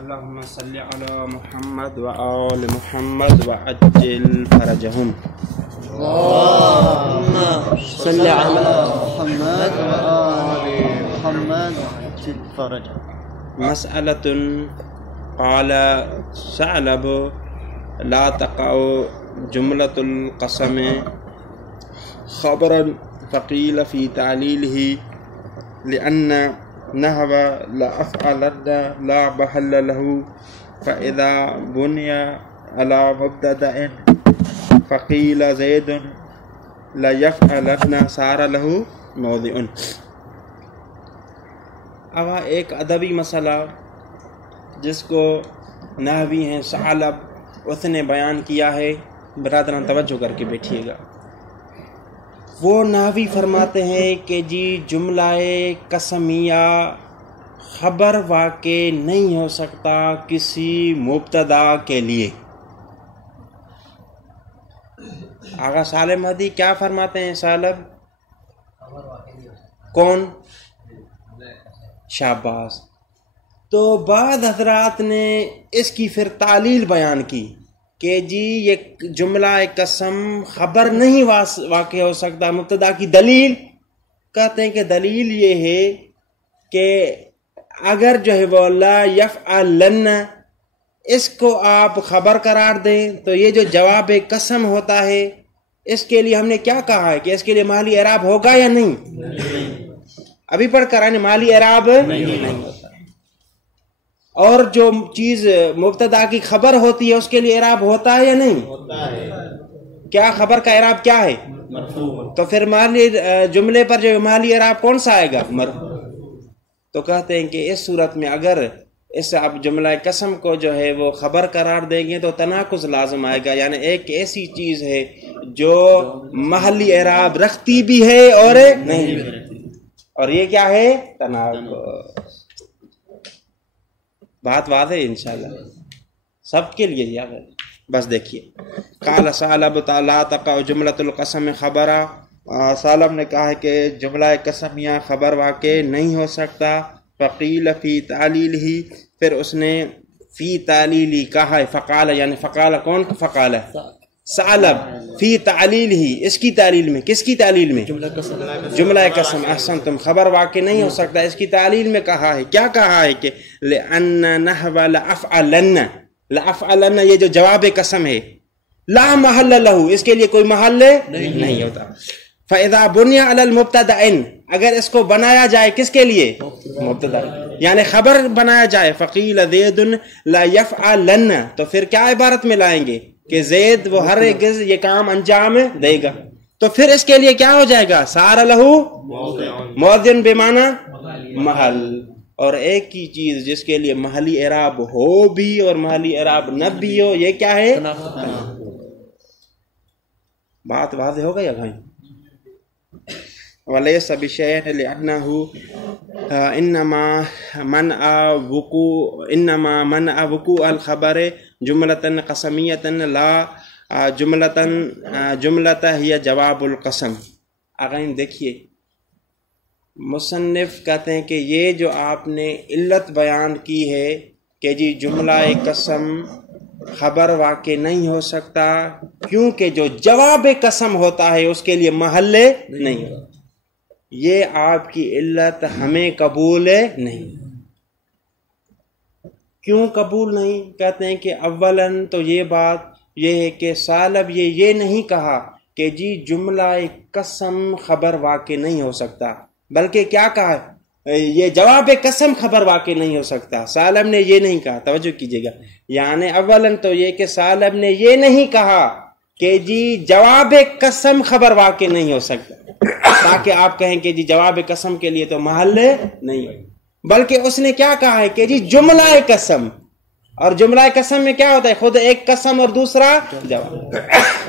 اللهم صل على محمد وآل محمد وعجل فرجهم. اللهم صل على محمد وآل محمد وعجل فرجهم. مسألة قال ثعلب لا تقع جملة القسم خبرا فقيل في تعليله لأن نحو لا أفعلن لا محل له فإذا بني على مبتدأ فقيل زيد لا يفعلن صار له موضع. اب ایک ادبی مسئلہ جس کو نحوی ہیں ثعلب اس نے بیان کیا ہے، برادران توجہ کر کے بیٹھیے گا. وہ نحوی فرماتے ہیں کہ جی جملہ قسمیہ خبر واقع نہیں ہو سکتا کسی مبتدا کے لیے. آغا سالم مہدی کیا فرماتے ہیں ثعلب؟ کون؟ شاباش. تو بعض حضرات نے اس کی پھر تعلیل بیان کی کہ جی یہ جملہ قسم خبر نہیں واقع ہو سکتا مبتدا کی. دلیل کہتے ہیں کہ دلیل یہ ہے کہ اگر جو ہے وہ لا یفعلن اس کو آپ خبر قرار دیں تو یہ جو جواب قسم ہوتا ہے اس کے لیے ہم نے کیا کہا ہے کہ اس کے لیے مالی اعراب ہوگا یا نہیں؟ ابھی پڑھ کر آنے مالی اعراب نہیں ہوتا. اور جو چیز مبتدا کی خبر ہوتی ہے اس کے لیے اعراب ہوتا ہے یا نہیں ہوتا ہے؟ کیا خبر کا اعراب کیا ہے؟ مرفوع. تو پھر مالی جملے پر جو مالی اعراب کون سا آئے گا؟ مرفوع. تو کہتے ہیں کہ اس صورت میں اگر اس آپ جملہ قسم کو جو ہے وہ خبر قرار دیں گے تو تناقض لازم آئے گا. یعنی ایک ایسی چیز ہے جو محلی اعراب رکھتی بھی ہے اور نہیں بھی رکھتی، اور یہ کیا ہے؟ تناقض. بات واضح ہے انشاءاللہ سب کے لیے. یا بس دیکھیے قال ثعلب لا تقع جملۃ القسم خبرا. ثعلب نے کہا ہے کہ جملہ قسمیہ خبر واقع نہیں ہو سکتا. فقیل فی تعلیل ہی، پھر اس نے فی تعلیلی کہا ہے. فقال یعنی فقال کون؟ فقال ثعلب فی تعلیل ہی، اس کی تعلیل میں. کس کی تعلیل میں؟ جملہ قسم. احسن تم، خبر واقع نہیں ہو سکتا اس کی تعلیل میں کہا ہے. کیا کہا ہے کہ لأن نحو لأفعلن، لأفعلن یہ جو جواب قسم ہے لا محل له اس کے لیے کوئی محل نہیں ہوتا. فإذا بني على المبتدأ اگر اس کو بنایا جائے کس کے لیے؟ مبتدا، یعنی خبر بنایا جائے. فقیل زید لا يفعلن تو پھر کیا عبارت میں لائیں گے کہ زید وہ ہر ایک یہ کام انجام دے گا. تو پھر اس کے لیے کیا ہو جائے گا؟ صار له موضع بمعنی محل. اور ایک ہی چیز جس کے لیے محلی اعراب ہو بھی اور محلی اعراب نہ بھی ہو یہ کیا ہے؟ بات واضح ہو گئی بھائی. وَلَيْسَ بِشَيْءٍ لِأَنَّهُ إِنَّمَا مَنْعَ وُقُوعَ الْخَبَرِ جُمْلَةً قَسَمِيَّةً لَا جُمْلَةً هِيَ جَوَابُ الْقَسَمِ. آگائیں دیکھیے مصنف کہتے ہیں کہ یہ جو آپ نے علت بیان کی ہے کہ جی جملہ قسم خبر واقع نہیں ہو سکتا کیونکہ جو جواب قسم ہوتا ہے اس کے لیے محل نہیں ہوتا، یہ آپ کی علت ہمیں قبول نہیں. کیوں قبول نہیں؟ کہتے ہیں کہ اولاً تو یہ بات یہ ہے کہ ثعلب یہ نہیں کہا کہ جی جملہ قسم خبر واقع نہیں ہو سکتا، بلکہ کیا کہا؟ یہ جواب قسم خبر واقع نہیں ہو سکتا. ثعلب نے یہ نہیں کہا، توجہ کیجیے گا. یعنی اولاً تو یہ کہ ثعلب نے یہ نہیں کہا کہ جی جواب قسم خبر واقع نہیں ہو سکتا تاکہ آپ کہیں کہ جی جواب قسم کے لیے تو محل نہیں ہو، بلکہ اس نے کیا کہا ہے کہ جی جملہ قسم. اور جملہ قسم میں کیا ہوتا ہے؟ خود ایک قسم اور دوسرا جواب.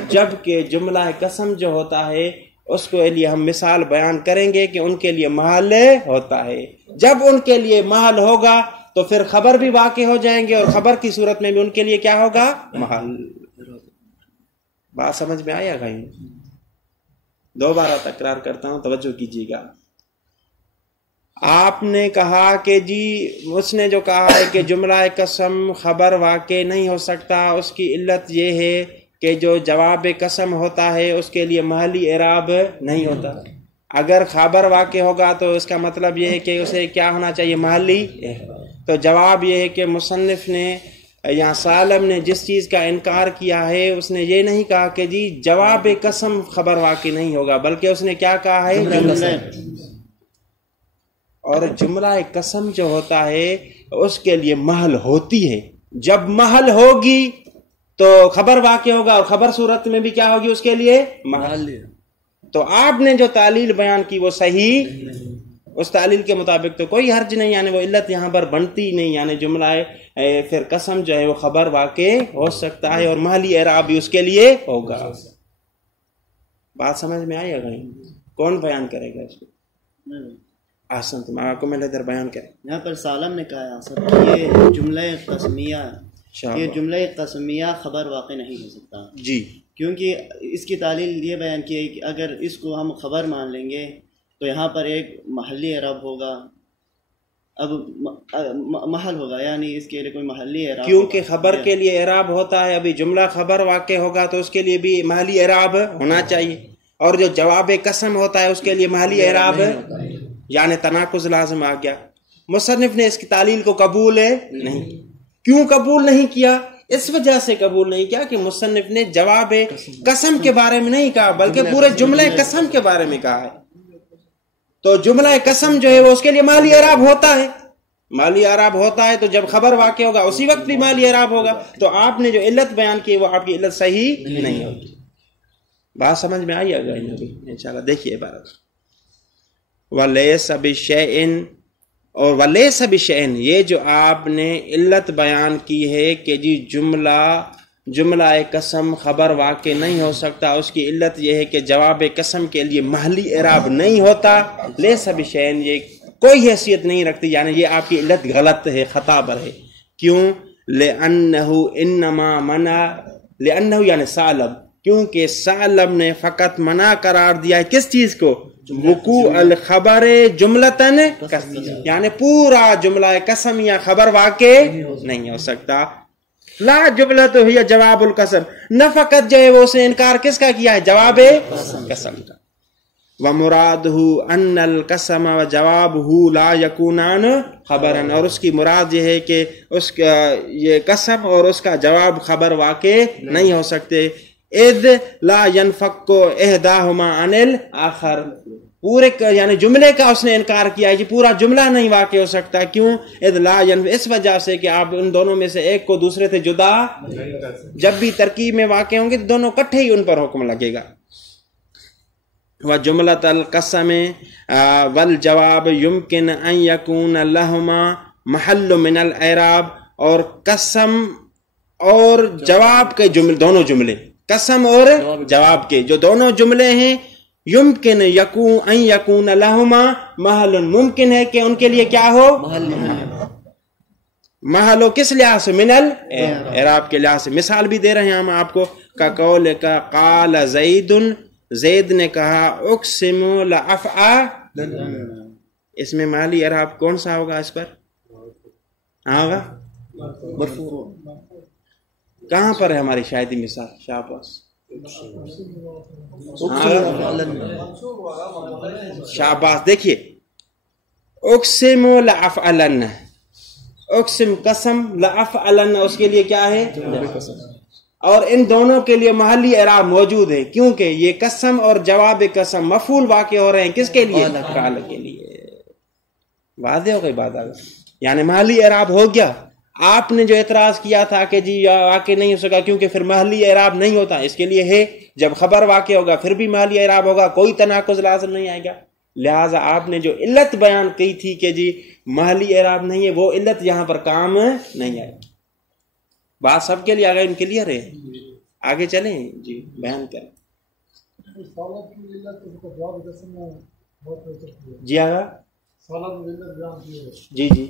جبکہ جملہ قسم جو ہوتا ہے اس کو لیے ہم مثال بیان کریں گے کہ ان کے لیے محل ہوتا ہے. جب ان کے لیے محل ہوگا تو پھر خبر بھی واقع ہو جائیں گے اور خبر کی صورت میں بھی ان کے لیے کیا ہوگا؟ محل. بات سمجھ میں آیا بھائی؟ دوبارہ تکرار کرتا ہوں، توجہ کیجیے گا. آپ نے کہا کہ جی اس نے جو کہا ہے کہ جملہ قسم خبر واقع نہیں ہو سکتا، اس کی علت یہ ہے کہ جو جواب قسم ہوتا ہے اس کے لیے محلی اعراب نہیں ہوتا. اگر خبر واقع ہوگا تو اس کا مطلب یہ ہے کہ اسے کیا ہونا چاہیے؟ محلی. تو جواب یہ ہے کہ مصنف نے یا سالم نے جس چیز کا انکار کیا ہے اس نے یہ نہیں کہا کہ جی جواب قسم خبر واقع نہیں ہوگا، بلکہ اس نے کیا کہا ہے؟ اور جملہ قسم جو ہوتا ہے اس کے لیے محل ہوتی ہے. جب محل ہوگی تو خبر واقع ہوگا، اور خبر صورت میں بھی کیا ہوگی اس کے لیے؟ محل. تو آپ نے جو تعلیل بیان کی وہ صحیح، اس تعلیل کے مطابق تو کوئی حرج نہیں، یعنی وہ علت یہاں پر بنتی نہیں، یعنی جملہ پھر قسم جو ہے وہ خبر واقع ہو سکتا ہے اور محلی اعراب بھی اس کے لیے ہوگا. بات سمجھ میں آئی؟ اگر کون بیان کرے گا اس کو؟ آسن تم آپ میں ادھر بیان کریں. یہاں پر سالم نے کہا کہ یہ جملہ قسمیہ خبر واقع نہیں ہو سکتا جی، کیونکہ اس کی تعلیل یہ بیان کی ہے کہ اگر اس کو ہم خبر مان لیں گے تو یہاں پر ایک محلی اعراب ہوگا. اب محل ہوگا، یعنی اس کے لیے کوئی محلی اعراب، کیونکہ خبر کے لیے اعراب ہوتا ہے. ابھی جملہ خبر واقع ہوگا تو اس کے لیے بھی محلی اعراب ہونا چاہیے، اور جو جواب قسم ہوتا ہے اس کے لیے محلی اعراب، یعنی تناقض لازم آ گیا. مصنف نے اس کی تعلیل کو قبول نہیں. کیوں قبول نہیں کیا؟ اس وجہ سے قبول نہیں کیا کہ مصنف نے جواب قسم کے بارے میں نہیں کہا بلکہ پورے جملہ قسم کے بارے میں کہا ہے. تو جملہ قسم جو ہے وہ اس کے لیے مالی اعراب ہوتا ہے. مالی اعراب ہوتا ہے تو جب خبر واقع ہوگا اسی وقت بھی مالی اعراب ہوگا. تو آپ نے جو علت بیان کی وہ آپ کی علت صحیح نہیں ہوگی. بات سمجھ میں آئی اگر انشاءاللہ دیکھیے عبارت وَلَيْسَ بِشَيْءٍ اور وَلَيْسَ بِشَيْءٍ، یہ جو آپ نے علت بیان کی ہے کہ جی جملہ قسم خبر واقع نہیں ہو سکتا، اس کی علت یہ ہے کہ جواب قسم کے لیے محلی اعراب نہیں ہوتا. لیس بشیء، یہ کوئی حیثیت نہیں رکھتی، یعنی یہ آپ کی علت غلط ہے، خطا پر ہے. کیوں؟ لأنہ یعنی سالم، کیونکہ سالم نے فقط منع قرار دیا ہے کس چیز کو؟ وقوع الخبر جملتاً، یعنی پورا جملہ قسم یا خبر واقع نہیں ہو سکتا. لا جملہ تو ہے جواب القسم، نہ فقط جو ہے وہ اس نے انکار کس کا کیا ہے؟ جواب قسم کا. وَمُرَادُهُ أَنَّ الْقَسَمَ وَجَوَابُهُ لَا يَكُونَانِ خَبَرًا، اور اس کی مراد یہ ہے کہ اس کا یہ قسم اور اس کا جواب خبر واقع نہیں ہو سکتے. اذ لا ينفك احداهما عن الاخر، پورے یعنی جملے کا اس نے انکار کیا ہے کہ پورا جملہ نہیں واقع ہو سکتا. کیوں؟ اذ لا اس وجہ سے کہ آپ ان دونوں میں سے ایک کو دوسرے سے جدا جب بھی ترکیب میں واقع ہوں گے تو دونوں کٹھے ہی ان پر حکم لگے گا. وجملۃ القسم والجواب يمكن ان يكون لهما محل من الاعراب، اور قسم اور جواب کے جملے، دونوں جملے قسم اور جواب کے جو دونوں جملے ہیں، یمکن یکون ان یکون لہما محل، ممکن ہے کہ ان کے لیے کیا ہو؟ محل ہو. کس لحاظ سے؟ من الاعراب کے لحاظ سے. مثال بھی دے رہے ہیں ہم آپ کو، کا قول کا قال زید، زید نے کہا اقسم لافعل، اس میں محلی اعراب کون سا ہوگا؟ اس پر ہوگا مرفوع. کہاں پر ہے ہماری شاہدی مثال؟ شاباش شاباش. دیکھیے اقسم لافعلن، اقسم قسم، لافعلن اس کے لیے کیا ہے؟ اور ان دونوں کے لیے محلی اعراب موجود ہے، کیونکہ یہ قسم اور جواب قسم مفعول واقع ہو رہے ہیں کس کے لیے؟ فعل کے لیے. واضح ہو گئی بات آگے، یعنی محلی اعراب ہو گیا. آپ نے جو اعتراض کیا تھا کہ جی واقع نہیں ہو سکا کیونکہ پھر محلی اعراب نہیں ہوتا، اس کے لیے ہے جب خبر واقع ہوگا پھر بھی محلی اعراب ہوگا، کوئی تناقض لازم نہیں آئے گا. لہٰذا آپ نے جو علت بیان کی تھی کہ جی محلی اعراب نہیں ہے، وہ علت یہاں پر کام نہیں آئے. بات سب کے لیے آگے ان کلیئر ہے؟ آگے چلیں جی بیان کریں. جی آگا جی جی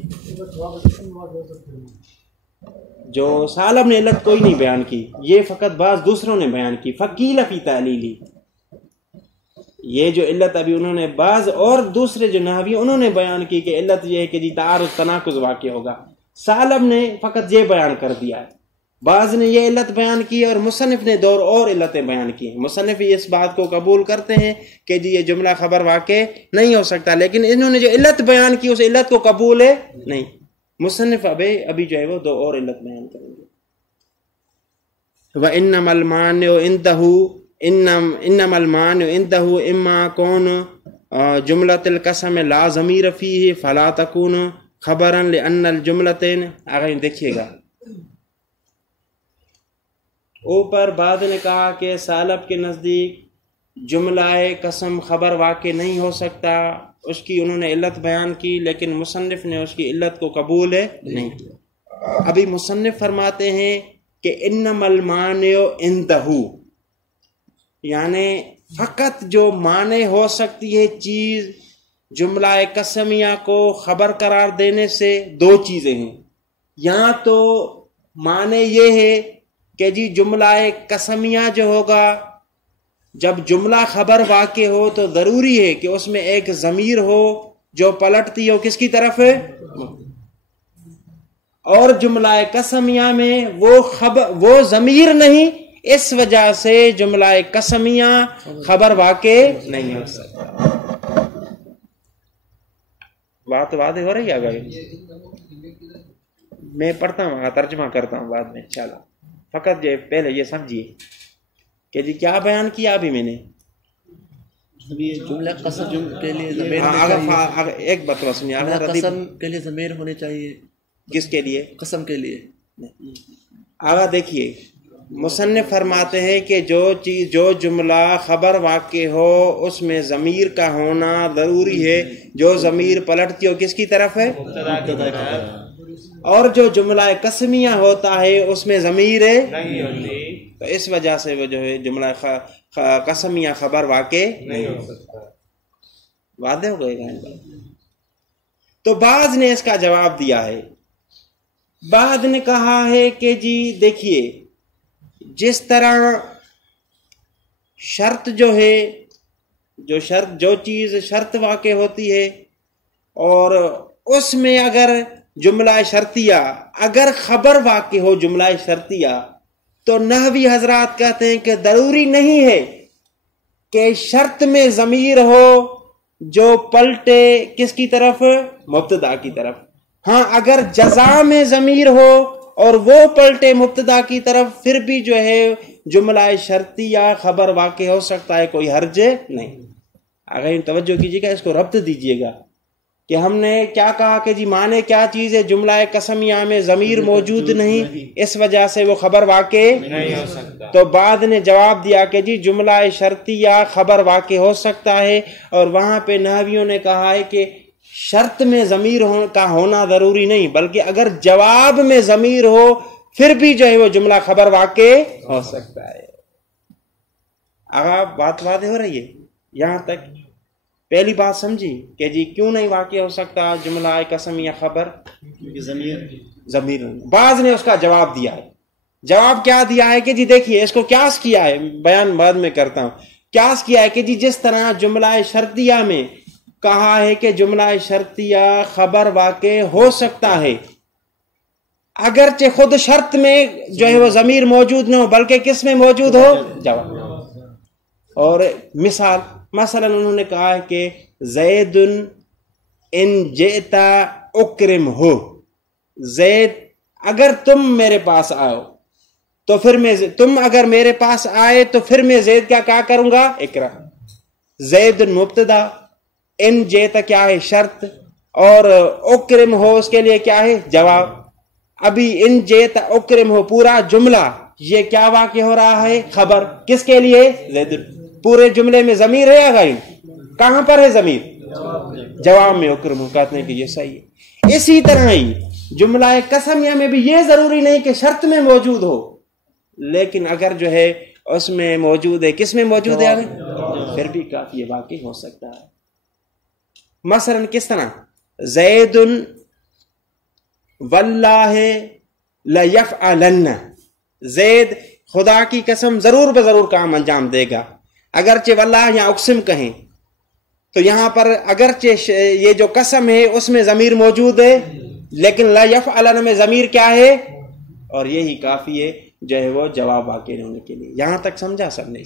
جو سالم نے علت کوئی نہیں بیان کی، یہ فقط بعض دوسروں نے بیان کی. فقیل فی تعلیلی، یہ جو علت ابھی انہوں نے بعض اور دوسرے جو نحوی انہوں نے بیان کی کہ علت یہ ہے کہ جی تعارض تناقض واقع ہوگا، ثعلب نے فقط یہ بیان کر دیا ہے، بعض نے یہ علت بیان کی اور مصنف نے دو اور علتیں بیان کی ہیں۔ مصنف اس بات کو قبول کرتے ہیں کہ جی یہ جملہ خبر واقع نہیں ہو سکتا، لیکن انہوں نے جو علت بیان کی اس علت کو قبول ہے نہیں۔ مصنف ابھی جو ہے وہ دو اور علت بیان کریں گے۔ وَإِنَّمَا الْمَانِعُ عِنْدَهُ إِمَّا كَوْنُ جُمْلَةِ الْقَسَمِ لَا ضَمِيرَ فِيهِ فَلَا تَكُونُ خَبَرًا لِأَنَّ الْجُمْلَتَيْنِ۔ آگے دیکھیے گا، اوپر بعد نے کہا کہ ثعلب کے نزدیک جملہ قسم خبر واقع نہیں ہو سکتا، اس کی انہوں نے علت بیان کی، لیکن مصنف نے اس کی علت کو قبول نہیں کیا۔ ابھی مصنف فرماتے ہیں کہ انما المانع عندہ، یعنی فقط جو مانع ہو سکتی ہے چیز جملہ قسمیہ کو خبر قرار دینے سے دو چیزیں ہیں۔ یا تو معنی یہ ہے کہ جی جملہ قسمیہ جو ہوگا، جب جملہ خبر واقع ہو تو ضروری ہے کہ اس میں ایک ضمیر ہو جو پلٹتی ہو کس کی طرف ہے، اور جملہ قسمیہ میں وہ ضمیر نہیں، اس وجہ سے جملہ قسمیہ خبر واقع نہیں ہو سکتا۔ بات واضح ہو رہی ہے؟ میں پڑھتا ہوں، ترجمہ کرتا ہوں بعد میں، چلو فقط یہ پہلے یہ سمجھیے کہ جی کیا بیان کیا ابھی میں نے۔ جملہ قسم کے لیے ضمیر ایک بات سنیے، قسم کے لیے ضمیر ہونے چاہیے۔ کس کے لیے؟ قسم کے لیے۔ آگا دیکھیے، مصنف فرماتے ہیں کہ جو جملہ خبر واقع ہو اس میں ضمیر کا ہونا ضروری ہے، جو ضمیر پلٹتی ہو کس کی طرف ہے، اور جو جملہ قسمیہ ہوتا ہے اس میں ضمیر نہیں ہوتی، تو اس وجہ سے وہ جو ہے جملہ قسمیہ خبر واقع نہیں ہو سکتا۔ واضح ہو گئے گا؟ تو بعض نے اس کا جواب دیا ہے، بعض نے کہا ہے کہ جی دیکھیے، جس طرح شرط جو ہے، جو چیز شرط واقع ہوتی ہے اور اس میں اگر جملہ شرطیہ اگر خبر واقع ہو جملہ شرطیہ، تو نحوی حضرات کہتے ہیں کہ ضروری نہیں ہے کہ شرط میں ضمیر ہو جو پلٹے کس کی طرف، مبتدا کی طرف۔ ہاں اگر جزا میں ضمیر ہو اور وہ پلٹے مبتدا کی طرف، پھر بھی جو ہے جملہ شرطیہ خبر واقع ہو سکتا ہے، کوئی حرج نہیں۔ اگر توجہ کیجیے گا، اس کو ربط دیجیے گا کہ ہم نے کیا کہا کہ جی معنی کیا چیز ہے، جملہ قسمیہ میں ضمیر موجود نہیں، اس وجہ سے وہ خبر واقع نہیں ہو سکتا۔ تو بعد نے جواب دیا کہ جی جملہ شرطیہ خبر واقع ہو سکتا ہے، اور وہاں پہ نحویوں نے کہا ہے کہ شرط میں ضمیر کا ہونا ضروری نہیں، بلکہ اگر جواب میں ضمیر ہو پھر بھی جو ہے وہ جملہ خبر واقع ہو سکتا ہے۔ آگا بات واضح ہو رہی ہے یہاں تک؟ پہلی بات سمجھی کہ جی کیوں نہیں واقع ہو سکتا جملہ قسم یا خبر، ضمیر۔ بعض نے اس کا جواب دیا ہے۔ جواب کیا دیا ہے کہ جی دیکھیے، اس کو قیاس کیا ہے، بیان بعد میں کرتا ہوں۔ قیاس کیا ہے کہ جی جس طرح جملہ شرطیہ میں کہا ہے کہ جملہ شرطیہ خبر واقع ہو سکتا ہے اگرچہ خود شرط میں جو ہے وہ ضمیر موجود نہ ہو، بلکہ کس میں موجود ہو، جواب۔ اور مثلا انہوں نے کہا ہے کہ زید ان جئتا اکرم ہو، زید اگر تم میرے پاس آؤ تو پھر میں، تم اگر میرے پاس آئے تو پھر میں زید کیا کروں گا، اکرم۔ زید مبتدا، ان جئتا کیا ہے، شرط، اور اکرم ہو اس کے لیے کیا ہے، جواب۔ ابھی ان جئتا اکرم ہو پورا جملہ یہ کیا واقع ہو رہا ہے، خبر، کس کے لیے، زید۔ پورے جملے میں ضمیر ہے یا غائب؟ کہاں پر ہے ضمیر؟ جواب میں اکرم ہو، کہتے ہیں کہ یہ صحیح ہے۔ اسی طرح ہی جملہ قسمیہ میں بھی یہ ضروری نہیں کہ شرط میں موجود ہو، لیکن اگر جو ہے اس میں موجود ہے، کس میں موجود ہے، پھر بھی کافی واقع ہو سکتا ہے۔ مثلا کس طرح، زید واللہ لیفعلن، زید خدا کی قسم ضرور بضرور کام انجام دے گا۔ اگرچہ واللہ یا اقسم کہیں تو یہاں پر اگرچہ یہ جو قسم ہے اس میں ضمیر موجود ہے، لیکن لا یفعلن میں ضمیر کیا ہے، اور یہی کافی ہے جو ہے وہ جواب واقع ہونے کے لیے. یہاں تک سمجھا سب نے؟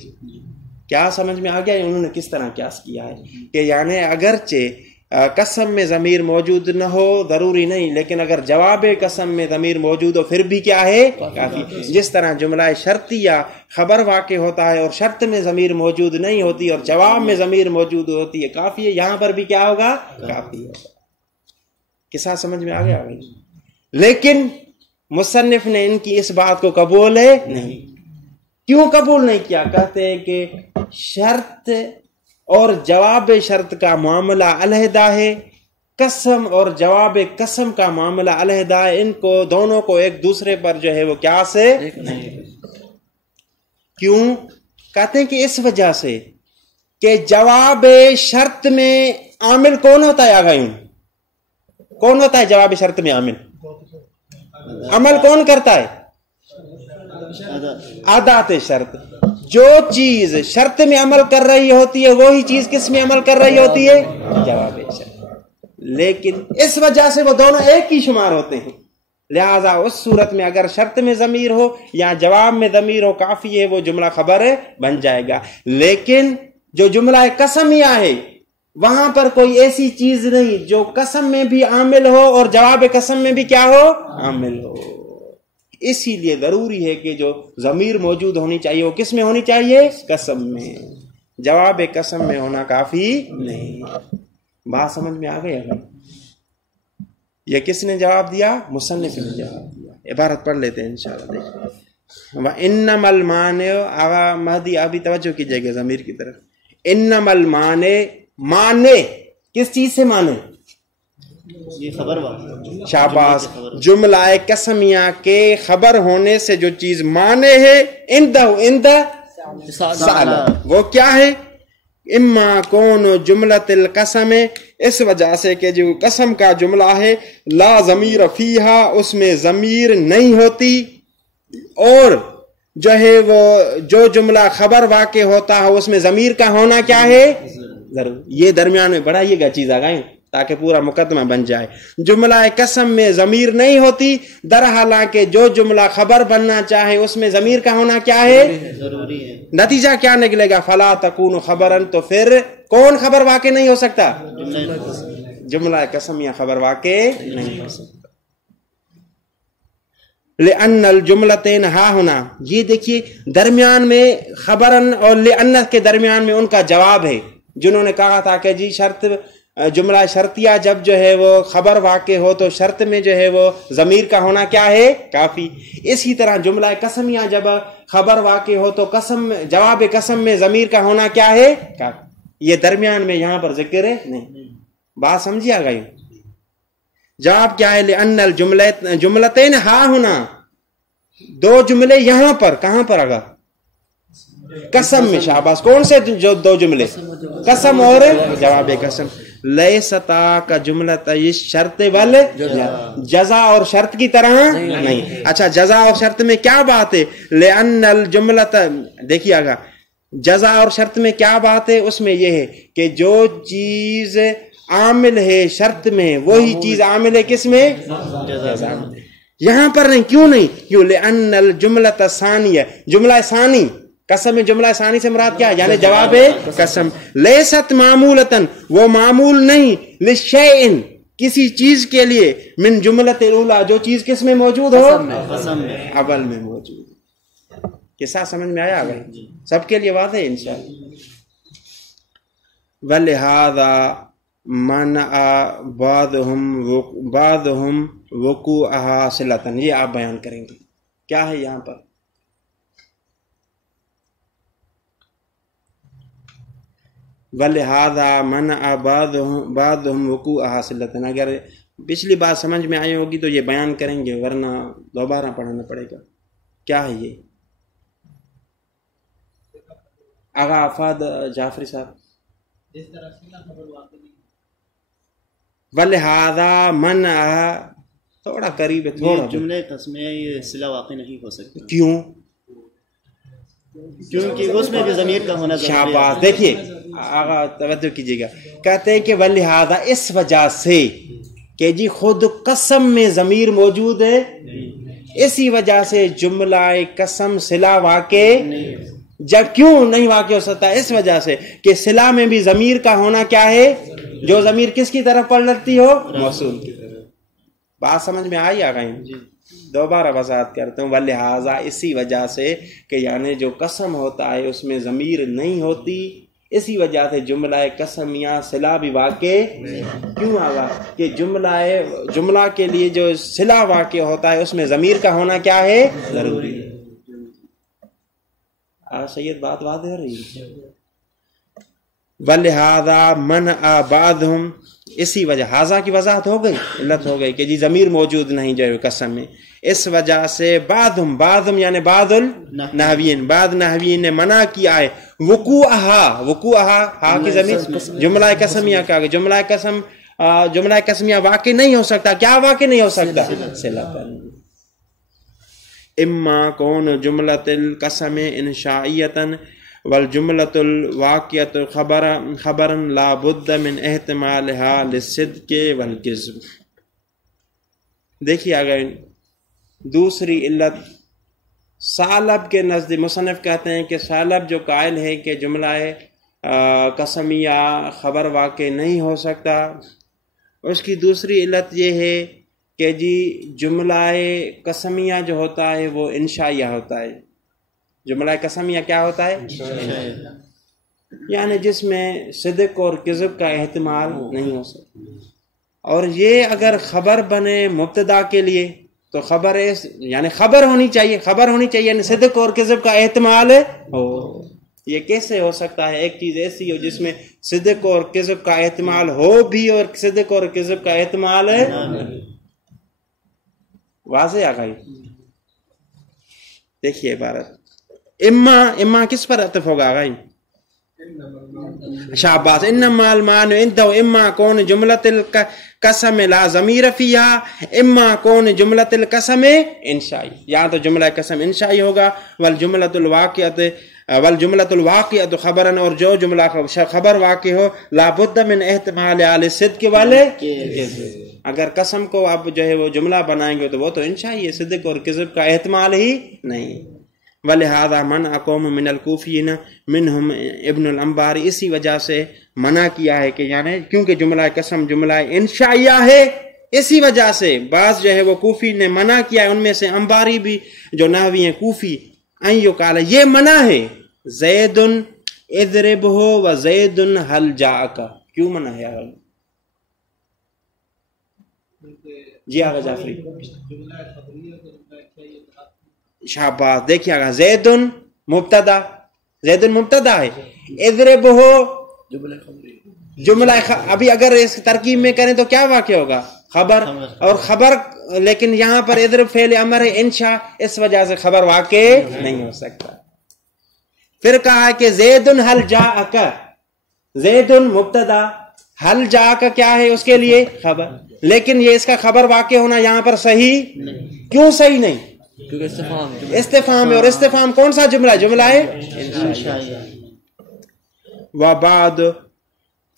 کیا سمجھ میں آ گیا انہوں نے کس طرح قیاس کیا ہے کہ یعنی اگرچہ قسم میں ضمیر موجود نہ ہو ضروری نہیں، لیکن اگر جواب قسم میں ضمیر موجود ہو پھر بھی کیا ہے، کافی. جس طرح جملہ شرطیہ خبر واقع ہوتا ہے اور شرط میں ضمیر موجود نہیں ہوتی اور جواب میں ضمیر موجود ہوتی ہے کافی ہے، یہاں پر بھی کیا ہوگا، کافی ہوگا. قصہ سمجھ میں آ گیا؟ لیکن مصنف نے ان کی اس بات کو قبول ہے نہیں. کیوں قبول نہیں کیا؟ کہتے ہیں کہ شرط اور جواب شرط کا معاملہ علیحدہ ہے، قسم اور جواب قسم کا معاملہ علیحدہ ہے. ان کو دونوں کو ایک دوسرے پر جو ہے وہ کیا سے کیوں؟ کہتے ہیں کہ اس وجہ سے کہ جواب شرط میں عامل کون ہوتا ہے؟ آگا کون ہوتا ہے جواب شرط میں عامل؟ عمل کون کرتا ہے؟ عادات شرط. جو چیز شرط میں عمل کر رہی ہوتی ہے وہی چیز کس میں عمل کر رہی ہوتی ہے؟ جواب شرط. لیکن اس وجہ سے وہ دونوں ایک ہی شمار ہوتے ہیں، لہذا اس صورت میں اگر شرط میں ضمیر ہو یا جواب میں ضمیر ہو کافی ہے، وہ جملہ خبر بن جائے گا. لیکن جو جملہ قسمیہ ہے وہاں پر کوئی ایسی چیز نہیں جو قسم میں بھی عامل ہو اور جواب قسم میں بھی کیا ہو، عامل ہو. اسی لیے ضروری ہے کہ جو ضمیر موجود ہونی چاہیے وہ کس میں ہونی چاہیے؟ قسم میں. جواب قسم میں ہونا کافی نہیں. بات سمجھ میں آ گئی؟ یہ کس نے جواب دیا؟ مصنف نے جواب دیا. عبارت پڑھ لیتے ہیں انشاءاللہ. دیکھیں انما المانع، آغا مہدی ابھی توجہ کیجئے گا ضمیر کی طرف. انما المانع، مانے کس چیز سے مانے؟ یہ خبر واقع. شاباش. جملہ قسمیہ کے خبر ہونے سے جو چیز مانے ہے اندہ سال، وہ کیا ہے؟ اما کون جملۃ القسم، اس وجہ سے کہ جو قسم کا جملہ ہے لا ضمیر فیہا، اس میں ضمیر نہیں ہوتی، اور جو ہے وہ جو جملہ خبر واقع ہوتا ہے اس میں ضمیر کا ہونا کیا ہے، ضرور. یہ درمیان میں بڑھائیے گا چیز آگائیں تاکہ پورا مقدمہ بن جائے. جملہ قسم میں ضمیر نہیں ہوتی، در حالانکہ جو جملہ خبر بننا چاہے اس میں ضمیر کا ہونا کیا ہے، ضروری ہے. نتیجہ کیا نکلے گا؟ فلا تکون خبرن، تو پھر کون خبر واقع نہیں ہو سکتا؟ جملہ قسم یا خبر واقع نہیں ہو سکتا. لأن الجملتین ہا ہونا، یہ دیکھیے درمیان میں خبرن اور لأن کے درمیان میں ان کا جواب ہے. جنہوں نے کہا تھا کہ جی شرط جملہ شرطیہ جب جو ہے وہ خبر واقع ہو تو شرط میں جو ہے وہ ضمیر کا ہونا کیا ہے، کافی. اسی طرح جملہ قسمیہ جب خبر واقع ہو تو قسم جواب قسم میں ضمیر کا ہونا کیا ہے، کافی. یہ درمیان میں یہاں پر ذکر ہے نہیں. بات سمجھیے آ گئی؟ جواب کیا ہے؟ لأن الجملتین ہا ہونا، دو جملے یہاں پر کہاں پر آگا؟ قسم میں. شاباش. کون سے جو دو جملے؟ قسم اور جواب قسم. لیستا کا جملۃ شرط وال جزا اور شرط کی طرح نہیں. اچھا جزا اور شرط میں کیا بات ہے؟ لأن الجملۃ، دیکھیے آگا جزا اور شرط میں کیا بات ہے؟ اس میں یہ ہے کہ جو چیز عامل ہے شرط میں وہی چیز عامل ہے کس میں، جزا میں. یہاں پر نہیں. کیوں نہیں؟ کیوں؟ لأن الجملۃ ثانیہ، جملہ ثانی قسم میں جملہ ثانی سے مراد کیا؟ یعنی جواب قسم. لیست معمولتن، وہ معمول نہیں، لشیء کسی چیز کے لیے، من جملۃ الاولی جو چیز کس میں موجود ہو، اول میں موجود. قصہ سمجھ میں آیا؟ سب کے لیے واضح ہے انشاءاللہ. ولہذا منع بعضهم وقوعها صلتن، یہ آپ بیان کریں گے کیا ہے یہاں پر. ولہذا منع بعضهم وقوعها صلتن، اگر پچھلی بات سمجھ میں آئی ہوگی تو یہ بیان کریں گے ورنہ دوبارہ پڑھنا پڑے گا. کیا ہے یہ؟ آغا افاد جعفری صاحب. ولہذا منع، تھوڑا قریب ہے، تھوڑا جملے قسمیں یہ صلہ واقع نہیں ہو سکتی. کیوں؟ کیونکہ اس میں بھی ضمیر کا ہونا ضروری ہے. شاباش. دیکھیے آغا توجہ کیجیے گا, کہتے ہیں کہ ولہذا اس وجہ سے کہ جی خود قسم میں ضمیر موجود ہے, اسی وجہ سے جملہ قسم صلہ واقع جب کیوں نہیں واقع ہو سکتا, اس وجہ سے کہ صلہ میں بھی ضمیر کا ہونا کیا ہے, جو ضمیر کس کی طرف پلٹتی ہو, موصول کی طرف. بات سمجھ میں آئی آ گئی؟ دوبارہ وضاحت کرتا ہوں. ولہذا اسی وجہ سے کہ یعنی جو قسم ہوتا ہے اس میں ضمیر نہیں ہوتی, اسی وجہ سے جملہ قسم یا صلہ بھی واقع کیوں آگا کہ جملہ کے لیے جو صلہ واقع ہوتا ہے اس میں ضمیر کا ہونا کیا ہے, ضروری ہے. سید بات واضح ہو رہی ہے. وَلِهَذَا مَنْعَ بَعْضُهُمْ, اسی وجہ حاضہ کی وضاحت ہو گئی, علت ہو گئی کہ جی ضمیر موجود نہیں جو ہے قسم میں, اس وجہ سے بعضم یعنی بعض النحویین, بعض نحویین نے منع کیا ہے وقوعہا ہا کی ضمیر جملہ قسمیہ کا, جملہ قسمیہ واقع نہیں ہو سکتا. کیا واقع نہیں ہو سکتا؟ صلہ پر. اما کون جملۃ القسم انشائیۃ والجملۃ الواقعۃ خبرا لا بد من احتمالها للصدق والکذب. دیکھیے اگر دوسری علت ثعلب کے نزد مصنف کہتے ہیں کہ ثعلب جو قائل ہے کہ جملہ قسمیہ خبر واقع نہیں ہو سکتا, اس کی دوسری علت یہ ہے کہ جی جملہ قسمیہ جو ہوتا ہے وہ انشائیہ ہوتا ہے. جملہ قسمیہ کیا ہوتا ہے؟ یعنی جس میں صدق اور کذب کا احتمال نہیں ہو سکتا. اور یہ اگر خبر بنے مبتدا کے لیے تو خبر یعنی خبر ہونی چاہیے یعنی صدق اور کذب کا احتمال ہو. یہ کیسے ہو سکتا ہے؟ ایک چیز ایسی ہو جس میں صدق اور کذب کا احتمال ہو بھی اور صدق اور کذب کا احتمال ہے. واضح آ گئی؟ دیکھیے عبارت اما کس پر عطف ہوگا آگائی؟ شاباش. انما المعنى عنده اما کون جملۃ القسم لا ضمیر فیہا اما کون جملۃ القسم انشائی. یا تو جملہ قسم انشائی ہوگا والجملۃ الواقعۃ خبرا, اور جو جملہ خبر واقع ہو لا بد من احتمال علی صدق والے. اگر قسم کو آپ جو ہے وہ جملہ بنائیں گے تو وہ تو انشائی ہے, صدق اور کذب کا احتمال ہی نہیں. وَلِهَذَا مَنْعَ قَوْمٌ مِنَ الْكُوفِيِّينَ مِنْهُمْ ابن الانبار, اسی وجہ سے منع کیا ہے کہ یعنی کیونکہ جملہ قسم جملہ انشائیہ ہے, اسی وجہ سے بعض جو ہے وہ کوفی نے منع کیا ہے, ان میں سے انباری بھی جو نحوی ہیں کوفی, ان یقال یہ منع ہے زید اضربہ و زید حل جاءک. کیوں منع ہے آگا؟ جی آگا جعفری. شاباش. دیکھیے آگا زید مبتدا ہے, اضربہ جملہ ابھی اگر اس ترکیب میں کریں تو کیا واقع ہوگا؟ خبر. اور خبر لیکن یہاں پر اضرب فعل امر ہے انشاء, اس وجہ سے خبر واقع نہیں ہو سکتا. پھر کہا کہ زید حل جاءک, زید مبتدا, حل جاءک کیا ہے اس کے لیے؟ خبر. لیکن یہ اس کا خبر واقع ہونا یہاں پر صحیح کیوں صحیح نہیں؟ استفہام ہے, اور استفہام کون سا جملہ ہے؟ وبعد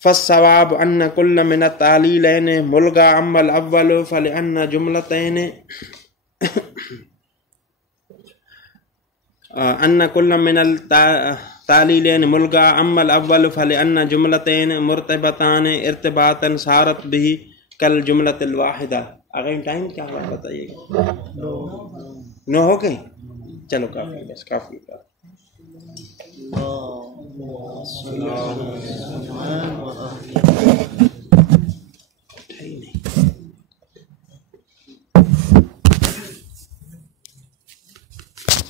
فالصواب ان كل من التعليلين ملغى اما الاول فلان جملتين ان كل من التعليلين ملغى اما الاول فلان جملتين مرتبطان ارتباطا صارت به كالجملة الواحدة. اگر ٹائم کیا ہوا بتائیے گا؟ نو ہو گئی. چلو کافی, بس کافی.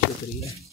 شکریہ.